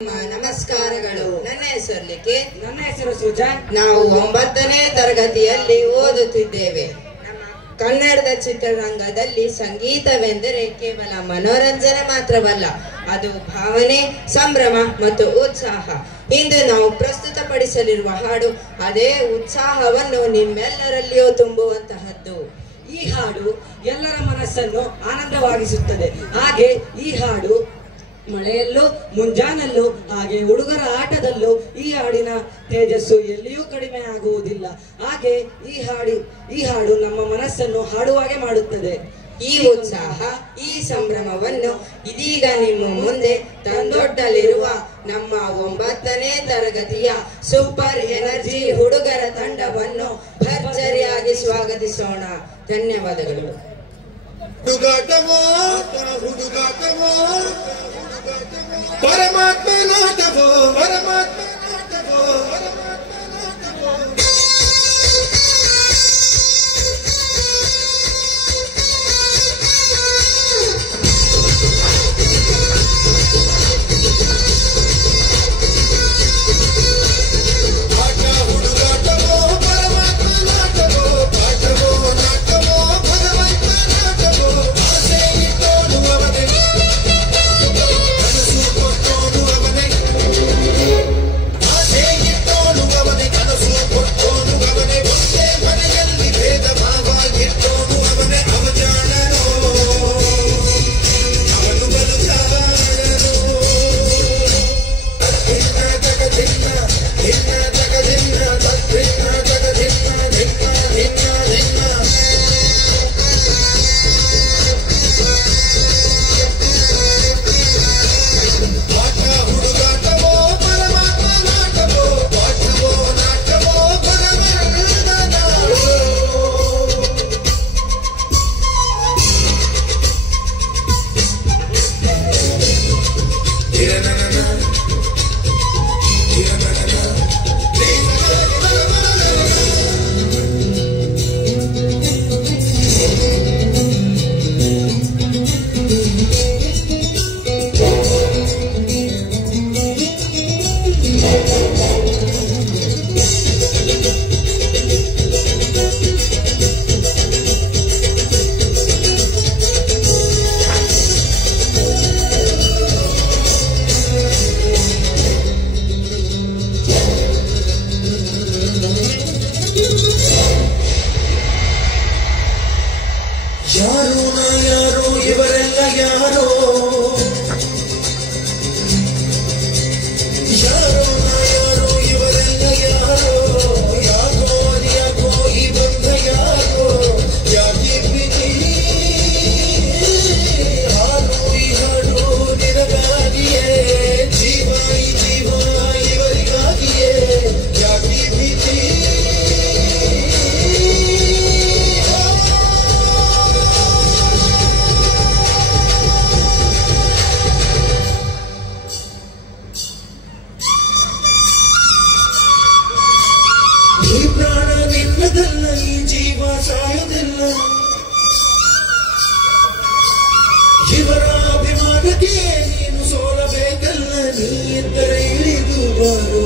ನಮಸ್ಕಾರಗಳು. ನನ್ನ ಹೆಸರು ಲಿಖಿತ್. ನನ್ನ ಹೆಸರು ಸುಜಾನ್. ನಾವು 9ನೇ ತರಗತಿಯಲ್ಲಿ ಓದುತ್ತಿದ್ದೇವೆ. ಕನ್ನಡದ ಚಿತ್ರರಂಗದಲ್ಲಿ ಸಂಗೀತವೆಂದರೆ ಕೇವಲ ಮನೋರಂಜನೆ ಮಾತ್ರವಲ್ಲ, ಅದು ಭಾವನೆ, ಸಂಭ್ರಮ ಮತ್ತು ಉತ್ಸಾಹ. ಇಂದು ನಾವು ಪ್ರಸ್ತುತಪಡಿಸಲಿರುವ ಹಾಡು ಅದೇ ಉತ್ಸಾಹವನ್ನು ನಿಮ್ಮೆಲ್ಲರಲ್ಲಿಯೂ ತುಂಬುವಂತಹದ್ದು. ಈ ಹಾಡು ಎಲ್ಲರ ಮನಸ್ಸನ್ನು ಆನಂದವಾಗಿಸುತ್ತದೆ. ಹಾಗೆ ಈ ಹಾಡು ಮಳೆಯಲ್ಲೂ ಮುಂಜಾನಲ್ಲೂ ಹಾಗೆ ಹುಡುಗರ ಆಟದಲ್ಲೂ ಈ ಹಾಡಿನ ತೇಜಸ್ಸು ಎಲ್ಲಿಯೂ ಕಡಿಮೆ ಆಗುವುದಿಲ್ಲ. ಹಾಗೆ ಈ ಹಾಡು ನಮ್ಮ ಮನಸ್ಸನ್ನು ಹಾಡುವಾಗೆ ಮಾಡುತ್ತದೆ. ಈ ಉತ್ಸಾಹ, ಈ ಸಂಭ್ರಮವನ್ನು ಇದೀಗ ನಿಮ್ಮ ಮುಂದೆ ತಂದೊಡ್ಡಲಿರುವ ನಮ್ಮ 9ನೇ ತರಗತಿಯ ಸೂಪರ್ ಎನರ್ಜಿ ಹುಡುಗರ ತಂಡವನ್ನು ಭರ್ಜರಿಯಾಗಿ ಸ್ವಾಗತಿಸೋಣ. ಧನ್ಯವಾದಗಳು. ಪರಮಾತ್ಮ ನಾಟವೋ ಪರಮಾತ್ಮ ನಾಟವೋ ಯಾರೋ ಇವರೆಲ್ಲ ಯಾರೋ ಇವರೆಲ್ಲ ಯಾರೋ ಯಾಕೋ ಈ ಬಂಧ ಯಾರೋ ಯಾಕೆ ಬಿಡಿ ಹಾಡು ಈ ಹಾಡು ನಿನಗಾಗಿಯೇ ಜೀವ ಇವರಿಗಾಗಿಯೇ ಯಾಕೆ ಬಿಡಿ ಈ ಪ್ರಾಣ ನಿನ್ನದಲ್ಲ, ಈ ಜೀವ ಸಾಯೋದಿಲ್ಲ. ಇವರ ಅಭಿಮಾನಕ್ಕೆ ನೀನು ಸೋಲಬೇಕಲ್ಲ, ನೀ ಇದ್ದರೆ ಇಳಿದು ಬರೋ